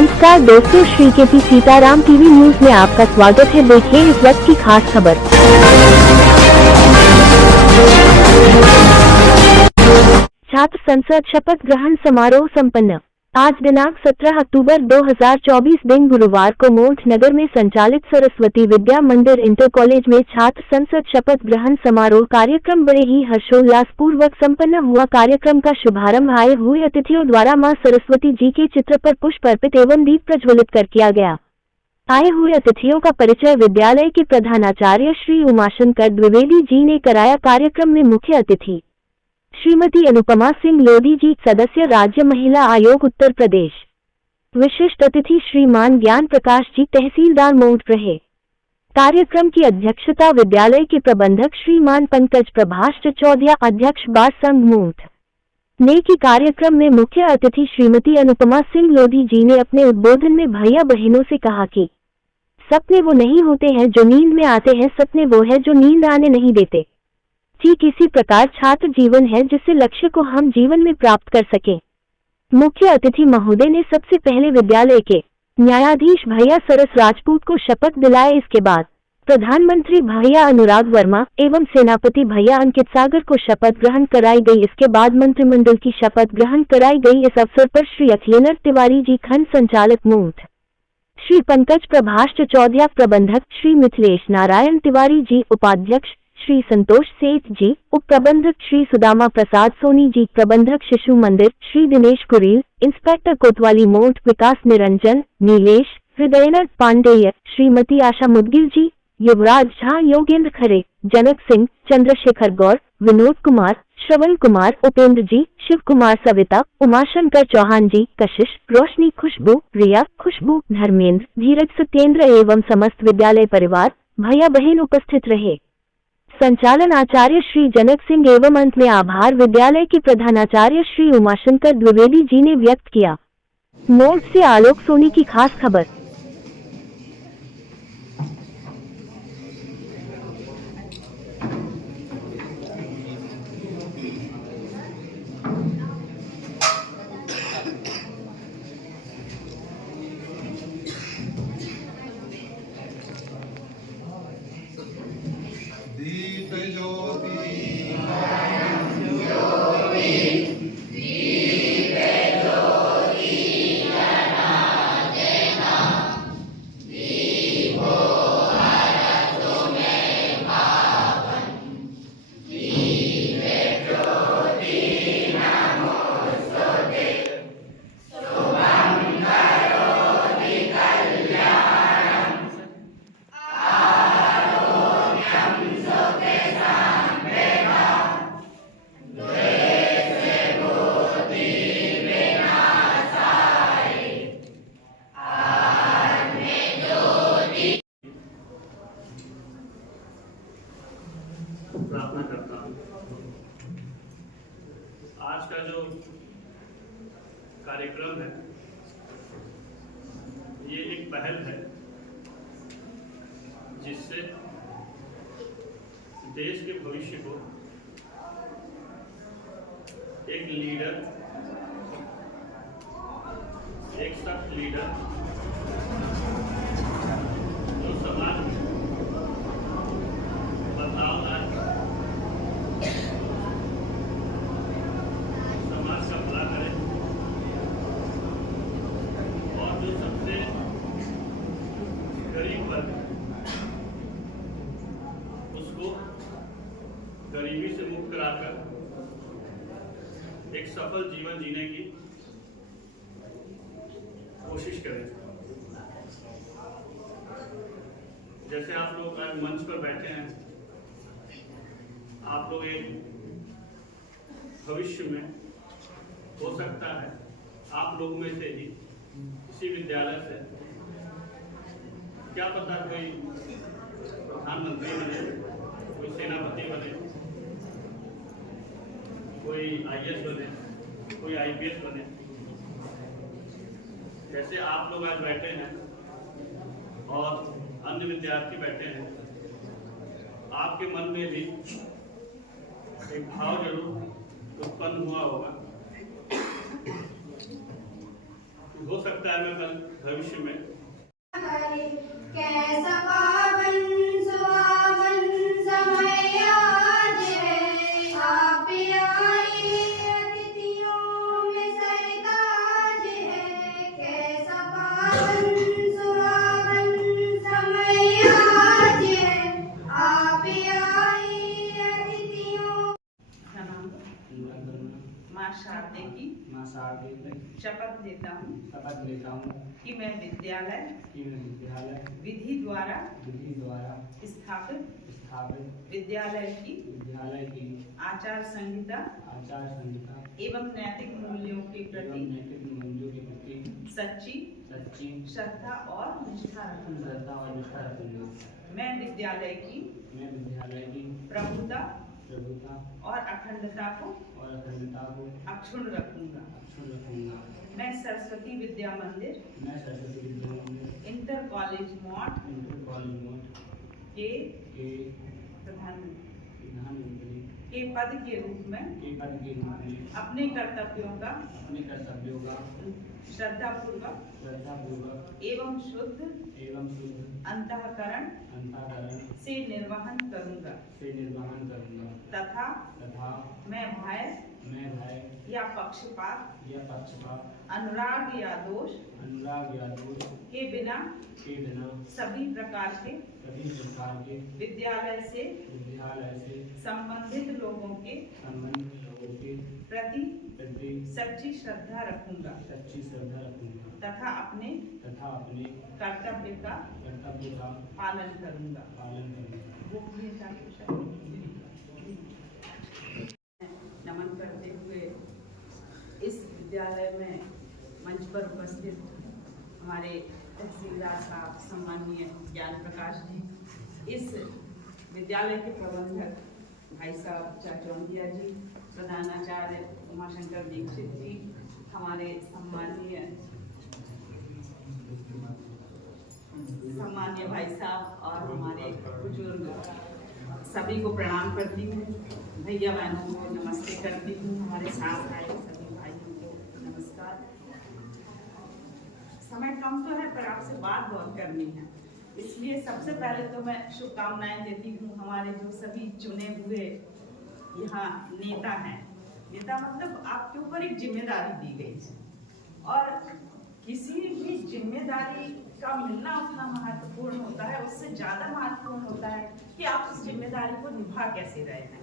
नमस्कार दोस्तों, श्री के पी सीताराम टीवी न्यूज में आपका स्वागत है। देखिए इस वक्त की खास खबर। छात्र संसद शपथ ग्रहण समारोह संपन्न। आज दिनांक 17 अक्टूबर 2024 दिन गुरुवार को मोठ नगर में संचालित सरस्वती विद्या मंदिर इंटर कॉलेज में छात्र संसद शपथ ग्रहण समारोह कार्यक्रम बड़े ही हर्षोल्लास पूर्वक संपन्न हुआ। कार्यक्रम का शुभारंभ आए हुए अतिथियों द्वारा मां सरस्वती जी के चित्र पर पुष्प अर्पित एवं दीप प्रज्वलित कर किया गया। आए हुए अतिथियों का परिचय विद्यालय के प्रधानाचार्य श्री उमाशंकर द्विवेदी जी ने कराया। कार्यक्रम में मुख्य अतिथि श्रीमती अनुपमा सिंह लोधी जी, सदस्य राज्य महिला आयोग उत्तर प्रदेश। विशिष्ट अतिथि श्रीमान ज्ञान प्रकाश जी, तहसीलदार मोठ रहे। कार्यक्रम की अध्यक्षता विद्यालय के प्रबंधक श्रीमान पंकज प्रभाष चौधिया, अध्यक्ष बार संघ मोठ ने की। कार्यक्रम में मुख्य अतिथि श्रीमती अनुपमा सिंह लोधी जी ने अपने उद्बोधन में भैया बहनों से कहा कि सपने वो नहीं होते हैं जो नींद में आते हैं, सपने वो है जो नींद आने नहीं देते। ठीक इसी प्रकार छात्र जीवन है जिससे लक्ष्य को हम जीवन में प्राप्त कर सकें। मुख्य अतिथि महोदय ने सबसे पहले विद्यालय के न्यायाधीश भैया सरस राजपूत को शपथ दिलाए। इसके बाद प्रधानमंत्री भैया अनुराग वर्मा एवं सेनापति भैया अंकित सागर को शपथ ग्रहण कराई गई। इसके बाद मंत्रिमंडल की शपथ ग्रहण कराई गई। इस अवसर पर श्री अखिलेंद्र तिवारी जी खंड संचालक मोठ, श्री पंकज प्रभाष चौधिया प्रबंधक, श्री मिथिलेश नारायण तिवारी जी उपाध्यक्ष, श्री संतोष सेठ जी उप प्रबंधक, श्री सुदामा प्रसाद सोनी जी प्रबंधक शिशु मंदिर, श्री दिनेश कुरील इंस्पेक्टर कोतवाली मोठ, विकास निरंजन, नीलेश, हृदयनाथ पांडेय, श्रीमती आशा मुदगिल जी, युवराज झा, योगेंद्र खरे, जनक सिंह, चंद्रशेखर गौर, विनोद कुमार, श्रवण कुमार, उपेंद्र जी, शिव कुमार, सविता, उमाशंकर चौहान जी, कशिश, रोशनी, खुशबू, रिया, खुशबू, धर्मेंद्र, धीरज, सत्येंद्र एवं समस्त विद्यालय परिवार भैया बहन उपस्थित रहे। संचालन आचार्य श्री जनक सिंह एवं अंत में आभार विद्यालय के प्रधानाचार्य श्री उमाशंकर द्विवेदी जी ने व्यक्त किया। मोठ से आलोक सोनी की खास खबर। दीप ज्योति प्रार्थना करता हूँ। आज का जो कार्यक्रम है ये एक पहल है जिससे देश के भविष्य को एक लीडर, एक सख्त लीडर जो समाज में बदलाव लाए, समाज का भला करे और जो सबसे गरीब वर्ग उसको गरीबी से मुक्त कराकर एक सफल जीवन जीने की कोशिश करें। जैसे आप लोग आज मंच पर बैठे हैं, आप लोग एक भविष्य में हो सकता है आप लोग में से ही इसी विद्यालय से क्या पता कोई प्रधानमंत्री बने, कोई सेनापति बने, कोई आईएएस बने, कोई आईपीएस बने। जैसे आप लोग आज बैठे हैं और अन्य विद्यार्थी बैठे हैं, आपके मन में भी एक भाव जरूर उत्पन्न हुआ होगा हो सकता है मैं कल भविष्य में कैसा पावन सुहावन समय आज है, आप आए अतिथियों में सरताज है। कैसा पावन सुहावन समय आज है, आप आए अतिथियों। माँ शारदे की शपथ लेता हूँ कि मैं विद्यालय विधि द्वारा स्थापित विद्यालय की आचार संहिता एवं नैतिक मूल्यों के प्रति सच्ची श्रद्धा और निष्ठा रखूंगा। मैं विद्यालय की प्रभुता और अखंडता को अक्षुण्ण रखूंगा। मैं सरस्वती विद्या मंदिर इंटर कॉलेज मॉड के प्रधानमंत्री के पद के रूप में अपने कर्तव्यों का श्रद्धापूर्वक एवं शुद्ध अंतःकरण से निर्वहन करूंगा तथा मैं भय या पक्षपात अनुराग या दोष के बिना सभी प्रकार के विद्यालय से संबंधित लोगों के प्रति सच्ची श्रद्धा रखूंगा तथा अपने कर्तव्य का पालन करूंगा। नमन करते हुए इस विद्यालय में मंच पर उपस्थित हमारे तहसीलदार साहब सम्माननीय ज्ञान प्रकाश जी, इस विद्यालय के प्रबंधक भाई साहब चाचौंदिया जी, प्रधानाचार्य उमाशंकर दीक्षित जी, हमारे सम्मान्य भाई साहब और हमारे बुजुर्ग सभी को प्रणाम करती हूँ। भैया बहनों को नमस्ते करती हूँ। हमारे साथ आए सभी भाइयों को नमस्कार। समय कम तो है पर आपसे बात बहुत करनी है, इसलिए सबसे पहले तो मैं शुभकामनाएं देती हूँ हमारे जो सभी चुने हुए यहाँ नेता हैं। नेता मतलब आपके ऊपर एक जिम्मेदारी दी गई है और किसी भी जिम्मेदारी का मिलना उतना महत्वपूर्ण होता है, उससे ज्यादा महत्वपूर्ण होता है कि आप उस जिम्मेदारी को निभा कैसे रहे हैं।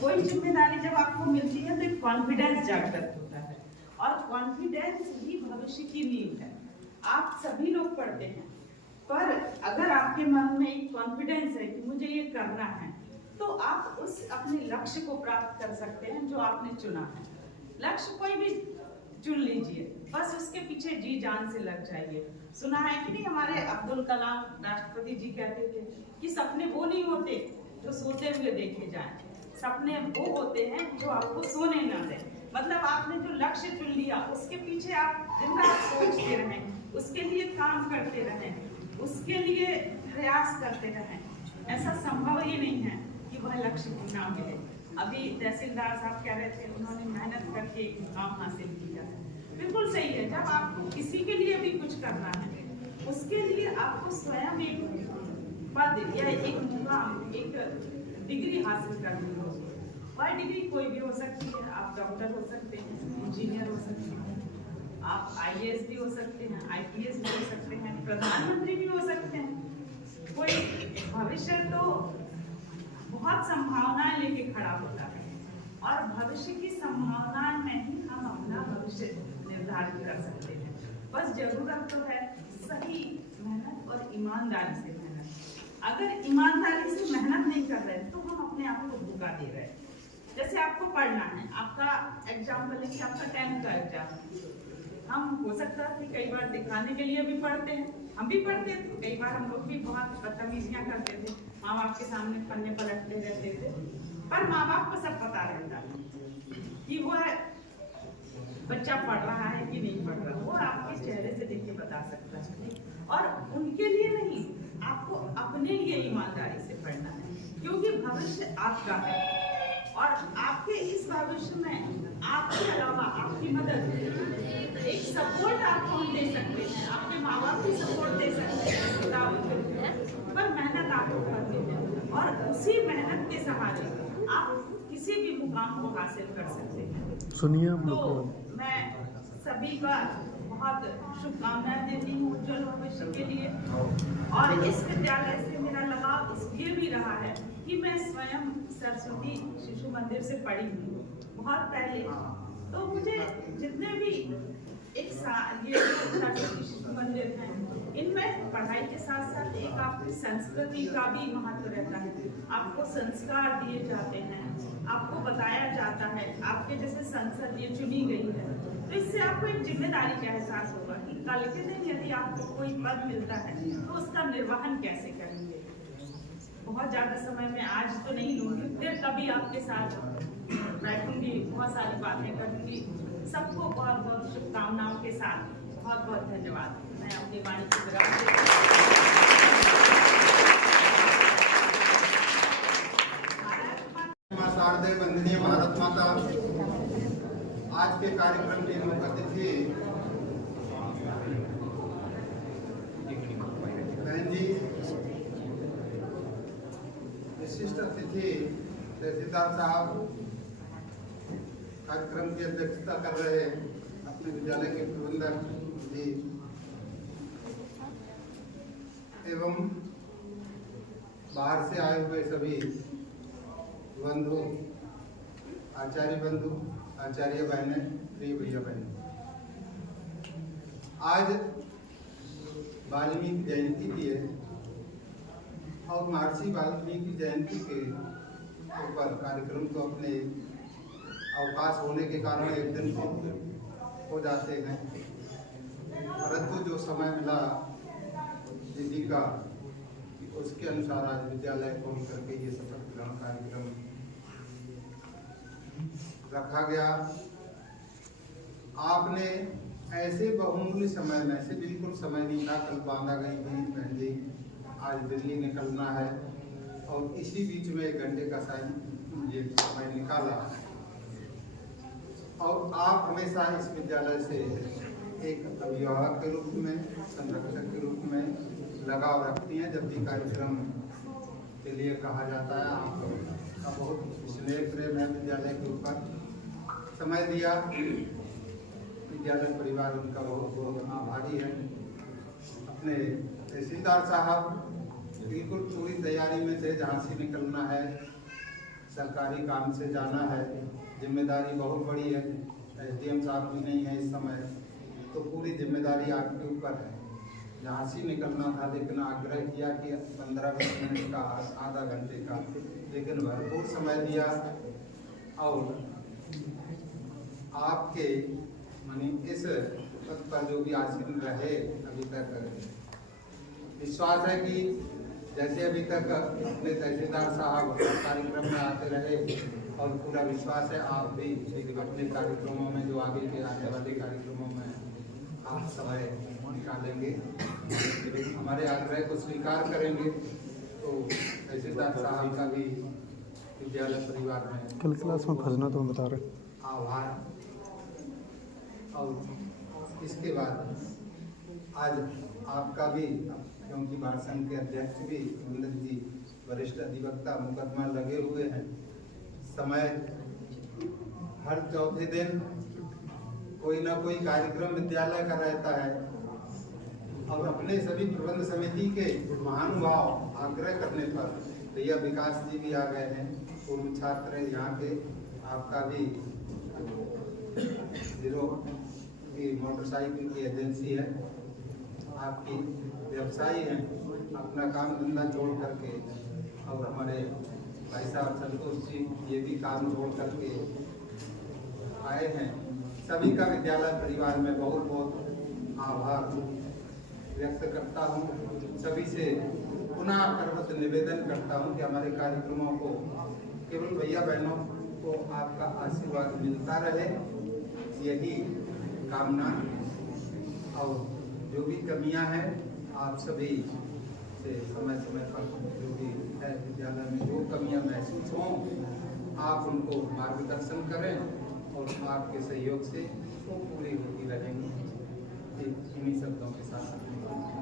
कोई जिम्मेदारी जब आपको मिलती है तो एक कॉन्फिडेंस जागृत होता है और कॉन्फिडेंस ही भविष्य की नींव है। आप सभी लोग पढ़ते हैं, पर अगर आपके मन में एक कॉन्फिडेंस है कि मुझे ये करना है, तो आप उस अपने लक्ष्य को प्राप्त कर सकते हैं जो आपने चुना है। लक्ष्य कोई भी चुन लीजिए, बस उसके पीछे जी जान से लग जाइए। सुना है कि नहीं, हमारे अब्दुल कलाम राष्ट्रपति जी कहते थे कि सपने वो नहीं होते जो सोते हुए देखे जाएं, सपने वो होते हैं जो आपको सोने ना दें। मतलब आपने जो लक्ष्य चुन लिया उसके पीछे आप दिन रात सोचते रहें, उसके लिए काम करते रहें, उसके लिए प्रयास करते रहें। ऐसा संभव ही नहीं है कि वह लक्ष्य ना मिले। अभी तहसीलदार साहब कह रहे थे उन्होंने मेहनत करके एक मुकाम हासिल किया है। बिल्कुल सही है। जब आपको किसी के लिए भी कुछ करना है, उसके लिए आपको स्वयं एक पद या एक मुकाम, एक डिग्री हासिल करनी हो। वह डिग्री कोई भी हो सकती है। आप डॉक्टर हो सकते हैं, इंजीनियर हो सकते हैं, आप IAS भी हो सकते हैं, IPS भी हो सकते हैं, प्रधानमंत्री भी हो सकते हैं। कोई भविष्य तो बहुत संभावनाएं लेके खड़ा होता है और भविष्य की संभावनाएं में ही हम अपना भविष्य निर्धारित कर सकते हैं। बस जरूरत तो है सही मेहनत और ईमानदारी से मेहनत। अगर ईमानदारी से मेहनत नहीं कर रहे तो हम अपने आप को धोखा दे रहे हैं। जैसे आपको पढ़ना है, आपका एग्जाम भले कि आपका 10th का एग्जाम, हम हो सकता है कि कई बार दिखाने के लिए भी पढ़ते हैं, हम भी पढ़ते थे, कई बार हम लोग भी बहुत बदतमीजियां करते थे, माँ बाप के सामने पन्ने पलटते रहते थे, पर माँ बाप को सब पता रहता कि वो बच्चा पढ़ रहा है कि नहीं पढ़ रहा। वो आपके चेहरे से देख के बता सकता है। और उनके लिए नहीं, आपको अपने लिए ईमानदारी से पढ़ना है, क्योंकि भविष्य आपका है और आपके इस भविष्य में आपके अलावा आपकी मदद एक सपोर्ट आप कौन दे सकते हैं? आपके माँ बाप भी सपोर्ट दे सकते हैं किताबों के लिए, पर मेहनत आपको करनी है और उसी मेहनत के सहारे आप किसी भी मुकाम को हासिल कर सकते हैं। सुनिए तो मैं सभी का बहुत शुभकामनाएं देती हूँ उज्जवल भविष्य के लिए। और इस विद्यालय से मेरा लगाव इसलिए भी रहा है कि मैं स्वयं सरस्वती शिशु मंदिर से पढ़ी हूँ बहुत पहले। तो मुझे जितने भी ये सरस्वती शिशु मंदिर हैं, इनमें पढ़ाई के साथ साथ एक आपकी संस्कृति का भी महत्व रहता है। आपको संस्कार दिए जाते हैं, आपको बताया जाता है, आपके जैसे संसद ये चुनी गई है, तो इससे आपको एक जिम्मेदारी का एहसास होगा कि कल के दिन यदि आपको कोई पद मिलता है तो उसका निर्वहन कैसे करेंगे। बहुत ज़्यादा समय मैं आज तो नहीं लूँगी, फिर कभी आपके साथ बैठूंगी, बहुत सारी बातें करूँगी। सबको बहुत बहुत शुभकामनाओं के साथ बहुत बहुत धन्यवाद। मैं अपनी वाणी की विराम शारदे वंदनीय भारत माता। आज के कार्यक्रम के मुख्य अतिथि बहन जी, विशिष्ट अतिथि तहसीलदार साहब, कार्यक्रम की अध्यक्षता कर रहे अपने विद्यालय के प्रबंधक जी एवं बाहर से आए हुए सभी बंधु, आचार्य बंधु, आचार्य बहनें, प्रिय भैया बहनें। आज वाल्मीकि जयंती भी है और महर्षि वाल्मीकि जयंती के ऊपर कार्यक्रम तो अपने अवकाश होने के कारण एक दिन हो जाते हैं, परंतु जो समय मिला दीदी का, उसके अनुसार आज विद्यालय पहुंच करके ये शपथ ग्रहण कार्यक्रम रखा गया। आपने ऐसे बहुमूल्य समय में से बिल्कुल समय नहीं था, कल बांधा गई थी बहन जी, आज दिल्ली निकलना है और इसी बीच में 1 घंटे का ये समय निकाला और आप हमेशा इस विद्यालय से एक अभिभावक के रूप में, संरक्षक के रूप में लगाव रखती हैं। जब भी कार्यक्रम के लिए कहा जाता है, आपका बहुत स्नेह प्रेम है विद्यालय के ऊपर, समय दिया। विद्यालय परिवार उनका बहुत बहुत आभारी है। अपने तहसीलदार साहब बिल्कुल पूरी तैयारी में थे, झांसी निकलना है, सरकारी काम से जाना है, जिम्मेदारी बहुत बड़ी है। एसडीएम साहब भी नहीं है इस समय, तो पूरी जिम्मेदारी आपके ऊपर है। झांसी निकलना था, लेकिन आग्रह किया कि 15-20 मिनट का, आधा घंटे का, लेकिन भरपूर समय दिया और आपके मानी इस पद पर जो भी आसीन रहे अभी तक, विश्वास है कि जैसे अभी तक अपने तहसीलदार साहब कार्यक्रम में आते रहे और पूरा विश्वास है आप भी अपने कार्यक्रमों में, जो आगे के आने वाले कार्यक्रमों में आप समय निकालेंगे, हमारे आग्रह को स्वीकार करेंगे। तो तहसीलदार साहब का भी विद्यालय परिवार में कल क्लास में फंसना तो हम बता रहे आभार। और इसके बाद आज आपका भी, क्योंकि बार संघ के अध्यक्ष भी नंदन जी वरिष्ठ अधिवक्ता मुकदमा लगे हुए हैं, समय हर चौथे दिन कोई ना कोई कार्यक्रम विद्यालय का रहता है और अपने सभी प्रबंध समिति के महानुभाव आग्रह करने पर भैया विकास जी भी आ गए हैं, पूर्व छात्र हैं यहाँ के। आपका भी जीरो की मोटरसाइकिल की एजेंसी है, आपकी व्यवसायी हैं, अपना काम धंधा छोड़ करके, और हमारे भाई साहब संतोष जी ये भी काम छोड़ करके आए हैं। सभी का विद्यालय परिवार में बहुत बहुत आभार व्यक्त करता हूँ। सभी से पुनः करवत निवेदन करता हूँ कि हमारे कार्यक्रमों को केवल भैया बहनों को आपका आशीर्वाद मिलता रहे, यही कामना। और जो भी कमियां हैं आप सभी से समय समय पर जो भी है विद्यालय में जो कमियां महसूस हों आप उनको मार्गदर्शन करें और आपके सहयोग से वो पूरी होती रहेंगी। इन्हीं शब्दों के साथ